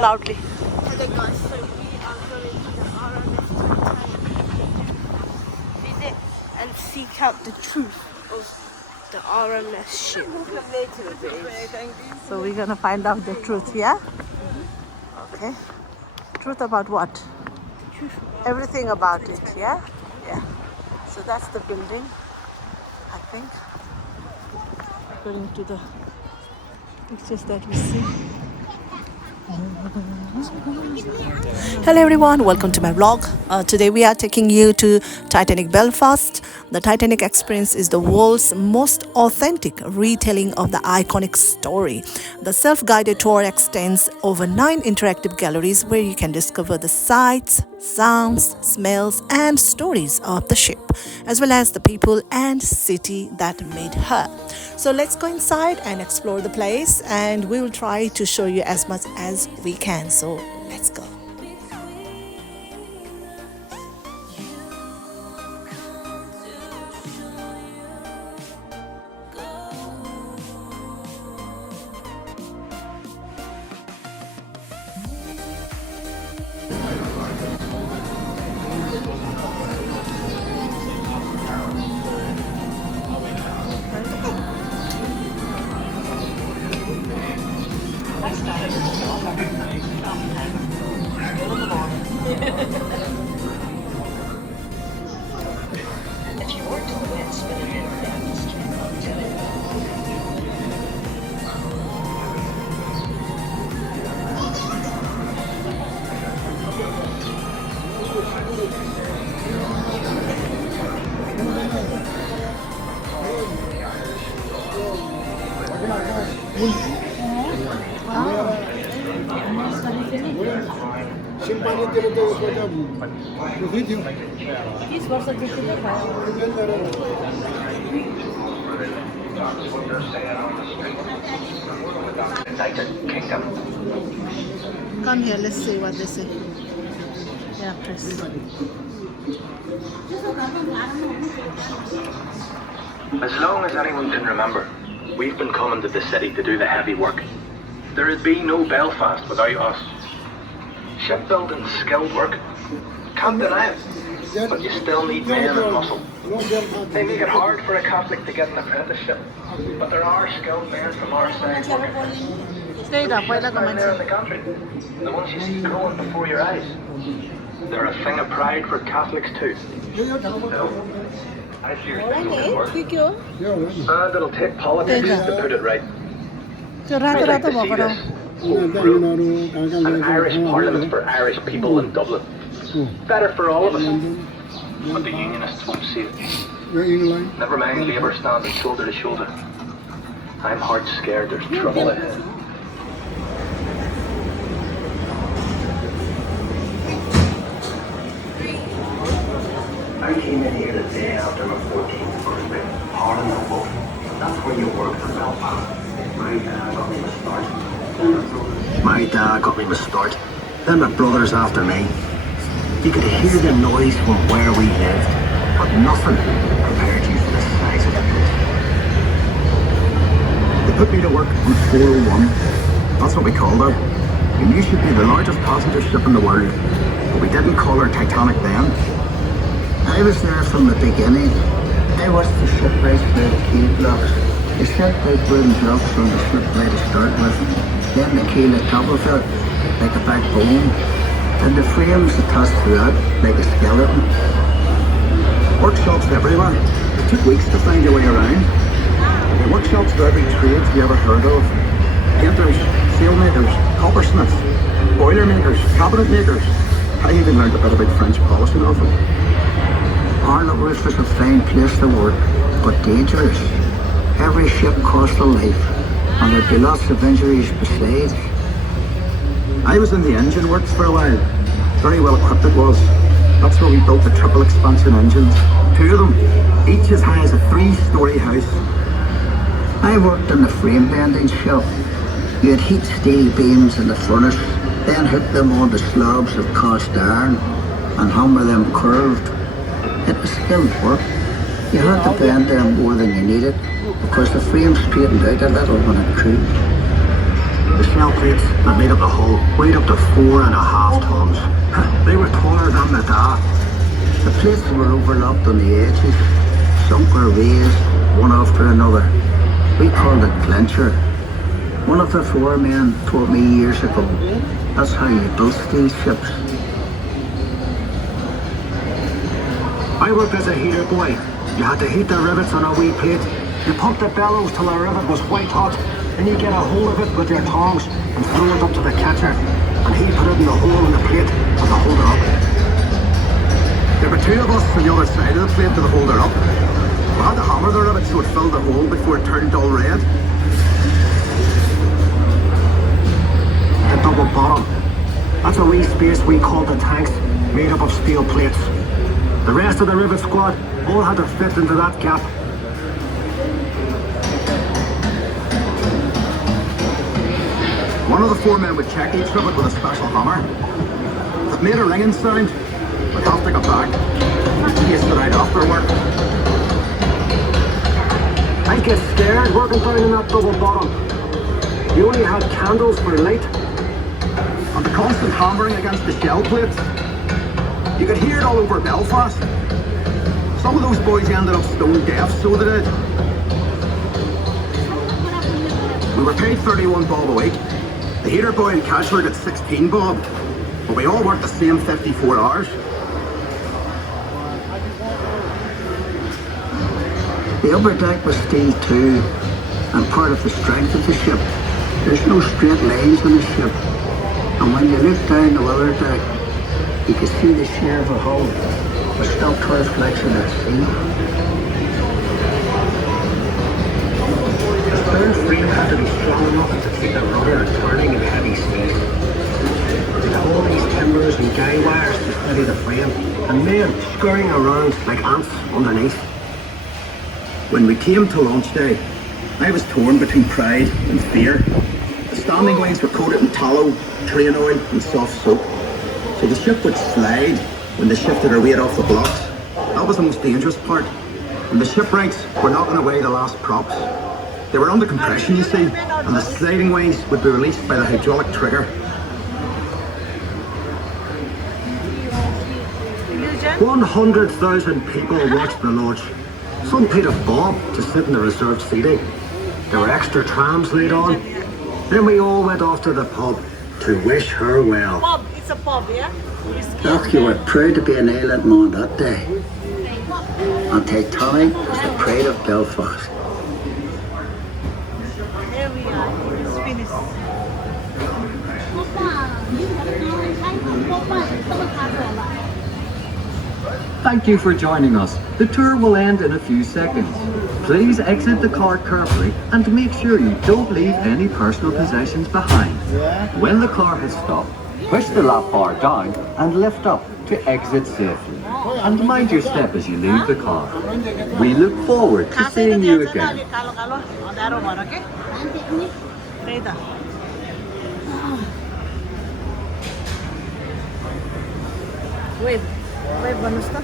loudly. Hello guys, so we are going to the RMS Titanic visit and seek out the truth of the RMS ship. So we're gonna find out the truth, yeah? Okay. Truth about what? The truth about Everything about it, yeah? Yeah. So that's the building, I think, according to the pictures that we see. Hello everyone, welcome to my vlog. Today we are taking you to Titanic Belfast. The Titanic experience is the world's most authentic retelling of the iconic story. The self-guided tour extends over 9 interactive galleries where you can discover the sights, sounds, smells and stories of the ship, as well as the people and city that made her. So let's go inside and explore the place, and we will try to show you as much as we can. So let's go. Come here, let's see what they say. Yeah, press. As long as anyone can remember, we've been coming to the city to do the heavy work. There would be no Belfast without us. Shipbuilding's skilled work. Can't deny it. But you still need men and muscle. They make it hard for a Catholic to get an apprenticeship. But there are skilled men from our side working. Stay up, why Right there in the country. The ones you see growing before your eyes. They're a thing of pride for Catholics too. No. I seriously think it works. And it'll take politics to put it right. I'd like to see this home rule. An Irish Parliament for Irish people in Dublin. Better for all of us. But the Unionists won't see it. Never mind Labour standing shoulder to shoulder. I'm hard scared there's trouble ahead. I came in here the day after my 14th birthday, hard on the boat. That's where you work for Belfast. My dad got me my start. Then my brothers after me. You could hear the noise from where we lived, but nothing compared to the size of the place. They put me to work on 401. That's what we called her. We knew she'd be the largest passenger ship in the world, but we didn't call her Titanic then. I was there from the beginning. I watched the ship right through the keel blocks. They set big wooden blocks on the ship right to start with. Then the keel at top of it, like a backbone. And the frames attached to that, like a skeleton. Workshops everywhere. It took weeks to find your way around. The workshops for every trade you ever heard of. Painters, sailmakers, coppersmiths, boiler makers, cabinet makers. I even learned a bit about French polishing of it. Arnold was a fine place to work, but dangerous. Every ship cost a life, and there'd be lots of injuries besides. I was in the engine works for a while. Very well equipped it was. That's where we built the triple expansion engines. 2 of them, each as high as a 3-story house. I worked in the frame bending shop. You had heat steel beams in the furnace, then hook them onto slabs of cast iron and hammer them curved. It was skilled work. You had to bend them more than you needed because the frame straightened out a little when it cooled. The shell plates that made up the hull weighed up to 4.5 tons. They were taller than the da. The plates were overlapped on the edges. Some were raised, one after another. We called it clincher. One of the foremen told me years ago, that's how you built these ships. I worked as a heater boy. You had to heat the rivets on a wee plate. You pumped the bellows till the rivet was white hot. Then you get a hold of it with your tongs and throw it up to the catcher. And he put it in the hole in the plate and to hold it up. There were two of us on the other side of the plate to hold it up. We had to hammer the rivet so it filled the hole before it turned dull red. The double bottom. That's a wee space we called the tanks, made up of steel plates. The rest of the rivet squad all had to fit into that gap. One of the foremen would check each rivet with a special hammer. If it made a ringing sound, we'd have to go back and chase it out after work. I'd get scared working down in that double bottom. You only had candles for light. And the constant hammering against the shell plates. You could hear it all over Belfast. Some of those boys ended up stone deaf, so they did. We were paid 31 bob a week. The heater boy and cashier got 16 bob. But we all worked the same 54 hours. The upper deck was steel too, and part of the strength of the ship. There's no straight lines on the ship. And when you look down the weather deck, you can see the sheer of the hull, but still curved flexion at sea. The stern frame had to be strong enough to keep the rudder turning in heavy seas. They'd hold these timbers and guy wires to steady the frame, and men scurrying around like ants underneath. When we came to launch day, I was torn between pride and fear. The standing wings were coated in tallow, train oil and soft soap. So the ship would slide when they shifted her weight off the blocks. That was the most dangerous part. And the shipwrights were knocking away the last props. They were under compression, you see, and the sliding wings would be released by the hydraulic trigger. 100,000 people watched the launch. Some paid a bob to sit in the reserved seating. There were extra trams laid on. Then we all went off to the pub to wish her well. Pub, it's a pub, yeah? Look, you were proud to be an island man that day. And Titanic was the pride of Belfast. There we are, it's finished. Thank you for joining us. The tour will end in a few seconds. Please exit the car carefully and make sure you don't leave any personal possessions behind. When the car has stopped, push the lap bar down and lift up to exit safely. And mind your step as you leave the car. We look forward to seeing you again. Wait, भन्नुहोस् त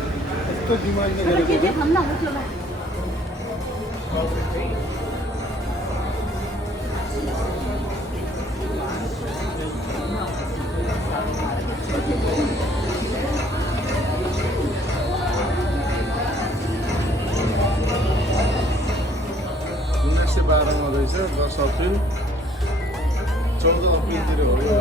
रहेछ 10 अप्रिल 14 अप्रिलतिर भयो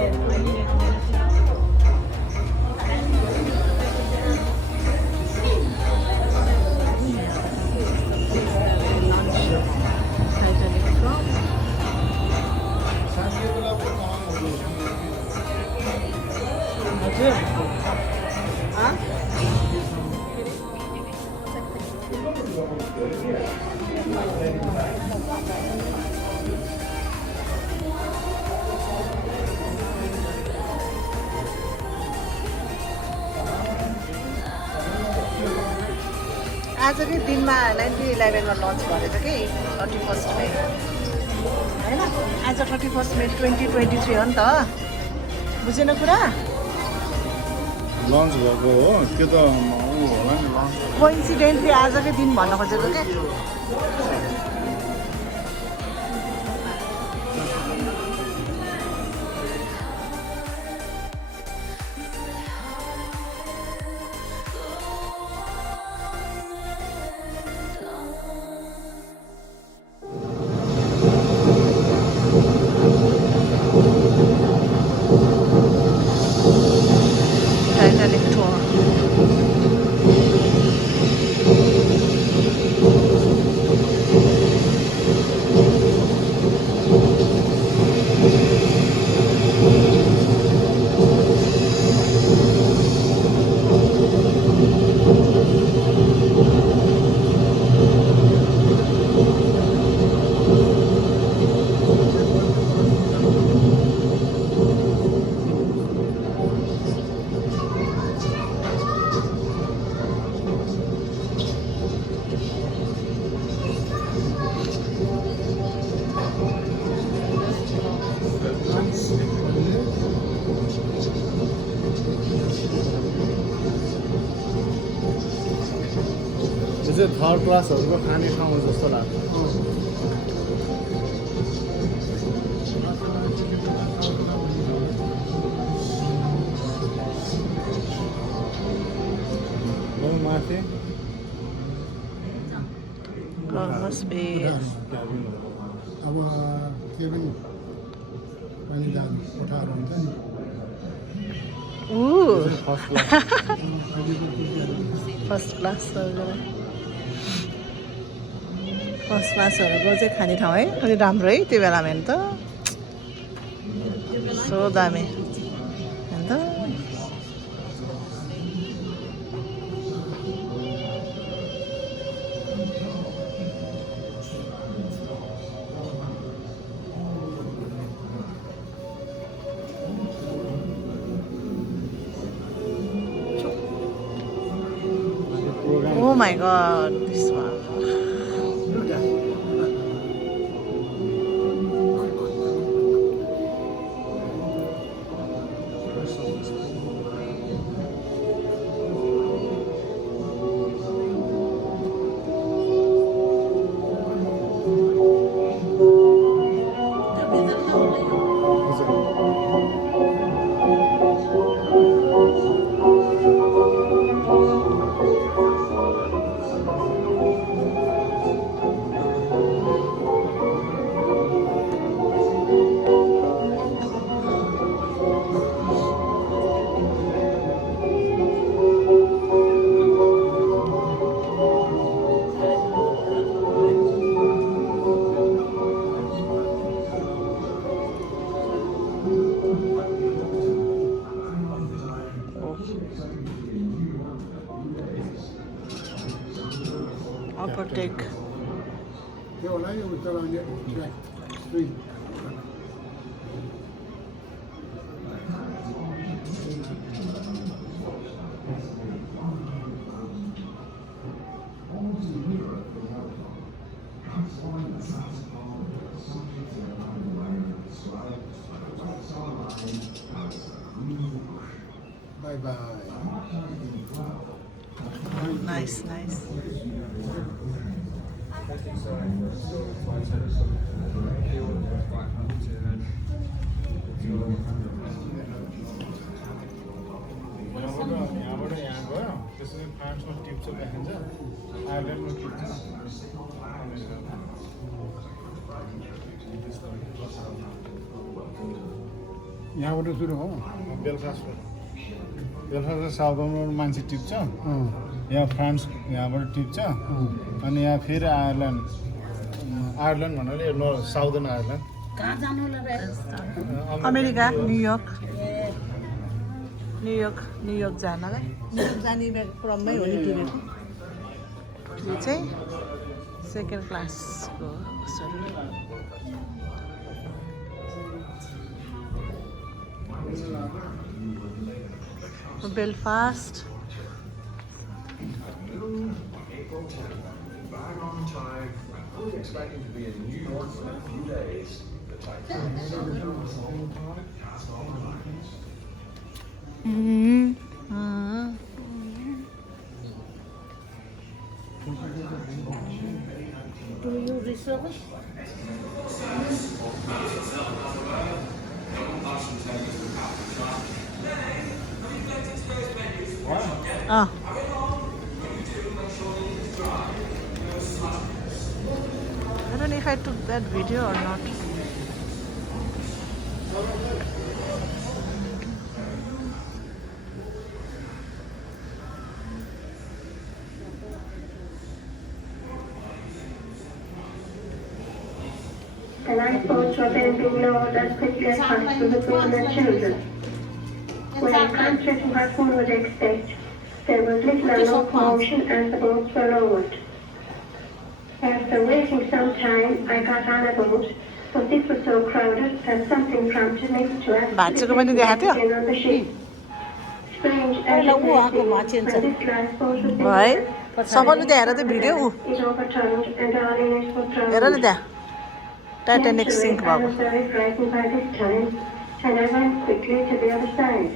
आजकै दिनमा 1911 मा lunch गरेछ कि 31 मे हैन आज 31 मे 2023 हो नि त बुझेन कुरा लन्च भएको हो त्यो त होला नि लन्च कोइन्सिडेन्टली आजकै दिन भन्न खोजेको के चाहिँ थर्ड क्लासहरूको खाने ठाउँ जस्तो लाग्छ माथि must be अब के पनि पानी जानु कोठाहरू हुन्छ नि ooh first class first class first क्लासहरूको चाहिँ खाने ठाउँ है कति राम्रो है त्यो बेलामा हेर्नु त सो दामी हेर्नु त Oh my god, this one. Upper deck. त्यो होला यो चलाउने track spring by by Nice, nice. यहाँबाट यहाँ गयो त्यसरी फ्रान्समा टिप्छ देखान्छ आयरल्यान्डमा टिप्छ यहाँबाट सुरु हो बेलफास्ट साउथमा मान्छे टिप्छ यहाँ फ्रान्स यहाँबाट टिप्छ अनि यहाँ फेरि आयरल्यान्ड भन्नाले साउदर्न आयरल्यान्ड अमेरिका न्युयोर्क जानलाई न्युयोर्क जाने क्रममै हो नि टिपेको यो चाहिँ सेकेन्ड क्लासको Belfast. Back on time, fully expecting to be in New York for a few days. The Titanic cast off the lines. Do you research? Ah. I don't know if I took that video or not. The lifeboats were then being lowered as quickly as possible with women and children. When in contrast to what one would expect, there was little or no commotion as the boats were lowered. After waiting some time, I got on a boat, but this was so crowded that something prompted me to ask भाँचेको पनि देखाएको थियो in on the ship. Strange as it may seem, when this lifeboat was being है lowered, सबैले त्यहाँ हेर त्यो video ऊ it overturned and all in it was hair drowned. न त्यहाँ टाइटानिक सिङ्क I भएको was very frightened by this time, and I went quickly to the other side.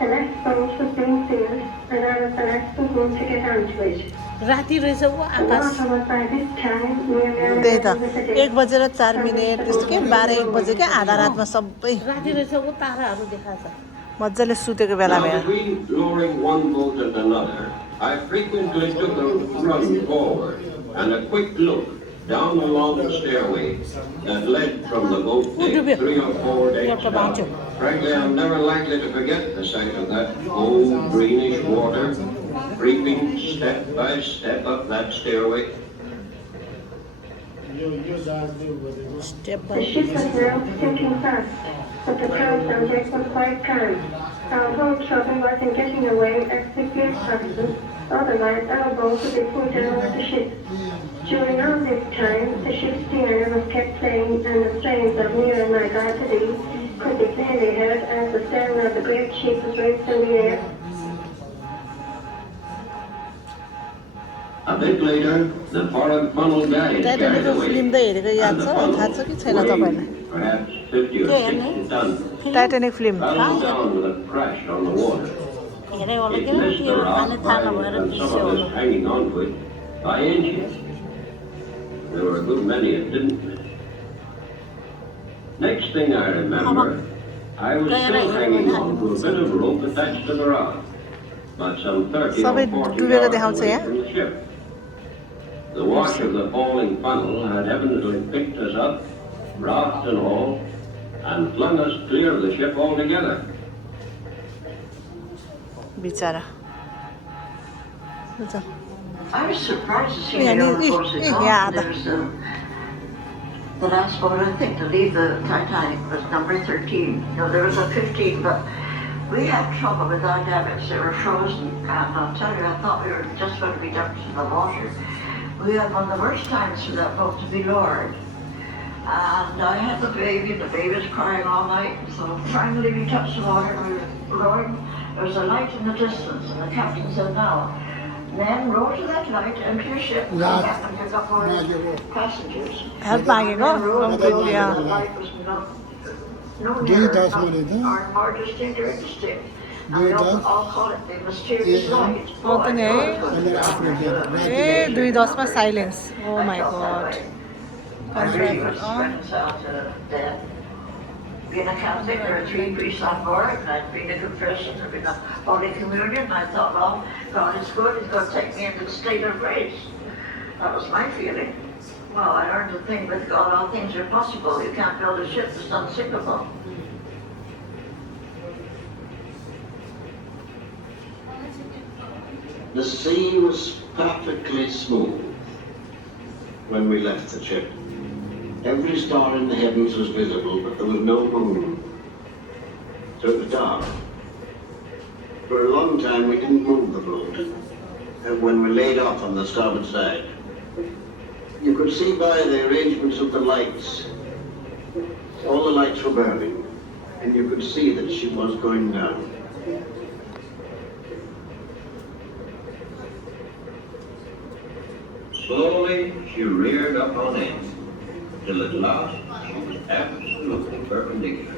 The last boat was being filled, and I was the last one to get onto it. राति रहेछ ऊ The Akash water was by this time nearly त्यही त visited 1:04 त्यस्तो के 12-1 क्या आधा रातमा सबै राति रहेछ ऊ ताराहरू देखाएको छ मजाले सुतेको बेलामा Now, between lowering one boat and another, I frequently took a run forward and a quick look down the long stairway that led from the boat deck 3 or 4 decks down. Frankly, I'm never likely to forget the sight of that cold, greenish water creeping step by step up that stairway. Step The ship was now sinking fast, but the crowd on deck was quite calm. Our whole trouble was in getting away as quickly as possible, otherwise our boat would be pulled down with the ship. During all this time, the ship's siren was kept playing, and the strains of Near My God to Thee could be clearly heard as the stern of the great ship was raised in the air. A bit later, the forward funnel guide carried away, film त हेरेको याद and the छ थाहा funnel, छ कि छैन तपाईँलाई weighing perhaps 50 or 60 tons, Titanic film rattled down with a crash on the water. हेरे होला It के missed the त्यो rock खाने थाहा by, नभएर and some बिर्स्यो of होला us hanging on to it by inches. There were a good many that didn't. Next thing I remember, I was still hanging on to a bit of rope attached to the rock, but some 30 सबै or 40 डुबेको yards देखाउँछ away यहाँ from the ship. The wash of the falling funnel had evidently picked us up, raft and all, and flung us clear of the ship altogether. बिचरा I was surprised to see Yeah, the other yeah, boats had yeah, gone. There's the last boat, I think, to leave the Titanic was number 13. No, there was a 15, but we had trouble with our davits. They were frozen, and I'll tell you, I thought we were just going to be dumped in the water. We had one of the worst times for that boat to be lowered. And I had the baby, and the baby was crying all night. So finally we touched the water, and we were lowering. There was a light in the distance, and the captain said, "Now, men, row to that light, empty your ship, come back and pick up our passengers." Help मागेको The यहाँ light was no Do you nearer, touch me, then? or more distinct or indistinct. Do And we you touch? all call it the mysterious light. हो त नि है ए 2:10 मा silence O my God Reconciled to death. Being a Catholic, there are 3 priests on board, and I'd been a confession, I'd been a Holy Communion, and I thought, well, God is good, He's going to take me into the state of grace. That was my feeling. Well, I learned the thing with God, all things are possible. You can't build a ship that's unsinkable. The sea was perfectly smooth when we left the ship. Every star in the heavens was visible, but there was no moon. So it was dark. For a long time we didn't move the boat. And when we laid off on the starboard side, you could see by the arrangements of the lights, all the lights were burning, and you could see that she was going down. Slowly she reared up on end, till at last she was absolutely perpendicular.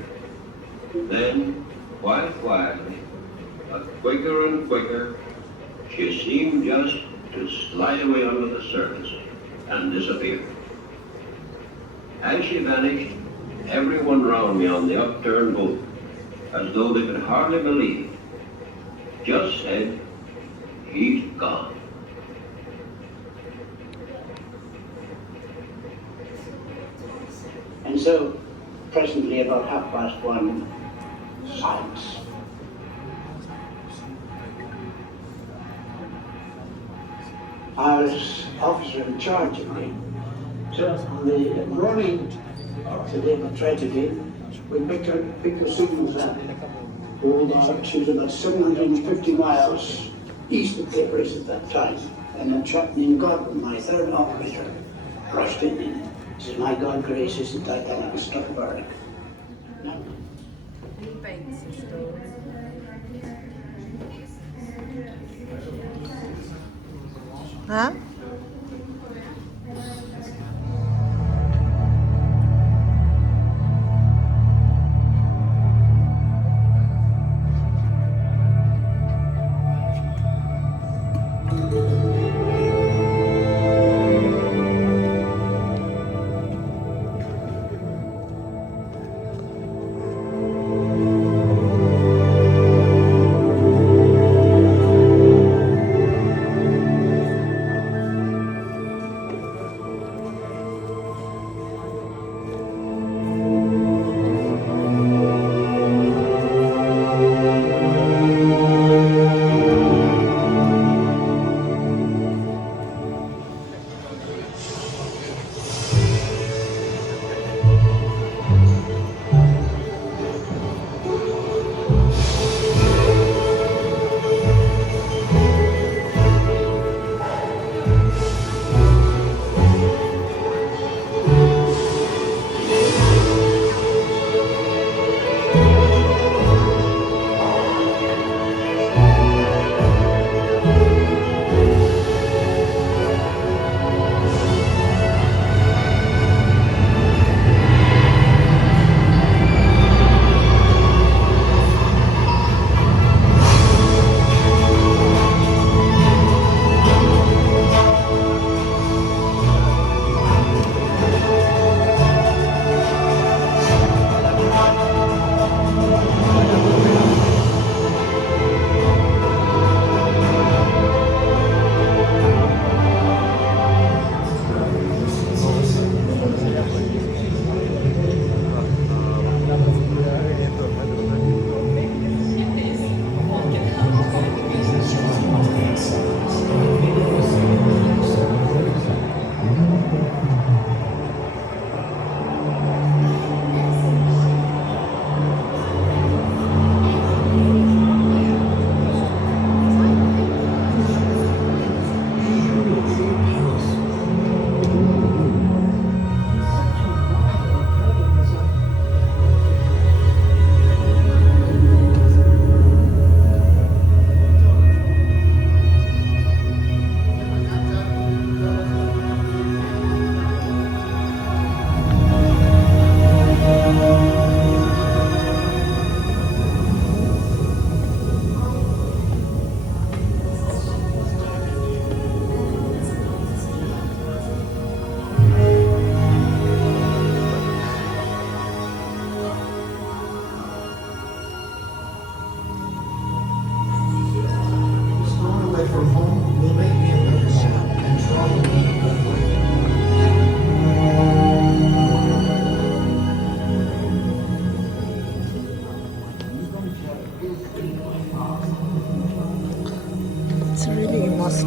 Then, quite quietly, but quicker and quicker, she seemed just to slide away under the surface and disappear. As she vanished, everyone round me on the upturned boat, as though they could hardly believe it, just said, "He's gone." And so, presently about 1:30, silence. I was officer in charge of me. So on the morning of the day of the tragedy, we picked the signals up. We were about, she was about 750 miles east of Cape Race at that time. And then Captain Godwin, my third operator, rushed in and said, "My God, grace isn't Titanic, it's struck burning." Huh?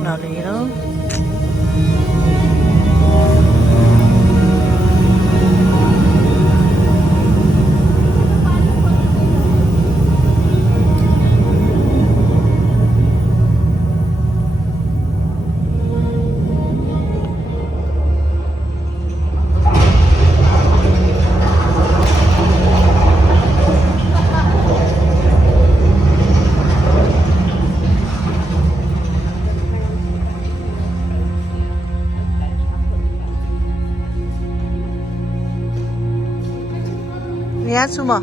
definitely, you know. यहाँ छु म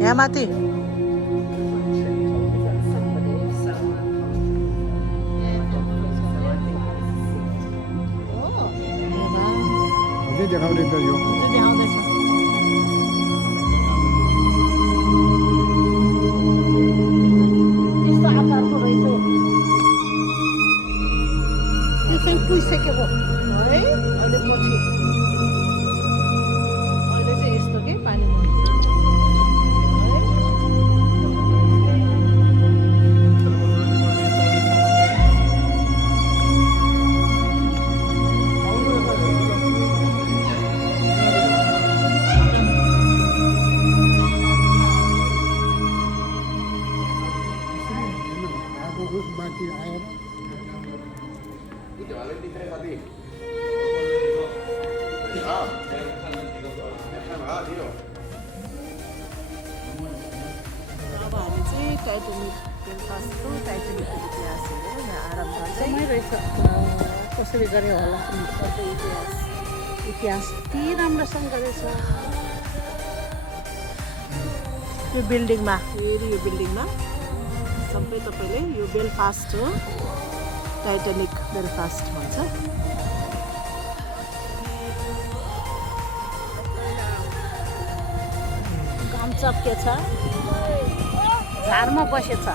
यहाँ माथि अझै देखाउँदै त यो यस्तो आकारको रहेछ यो चाहिँ पुगिसकेको है अहिले पछि अहिले चाहिँ यस्तो के पानी माथि आएर अब हामी चाहिँ टाइटानिक बेलफास्टको टाइटानिकको इतिहास हेरेर यहाँ आराम गर्दै रहेछ कसरी गरे होला सबै इतिहास यति राम्रोसँग रहेछ यो बिल्डिङमा फेरि यो बिल्डिङमा सबै तपाईँले यो बेलफास्ट हो टाइटानिक बेलफास्ट भन्छ घाम चप्केछ झारमा बसेछ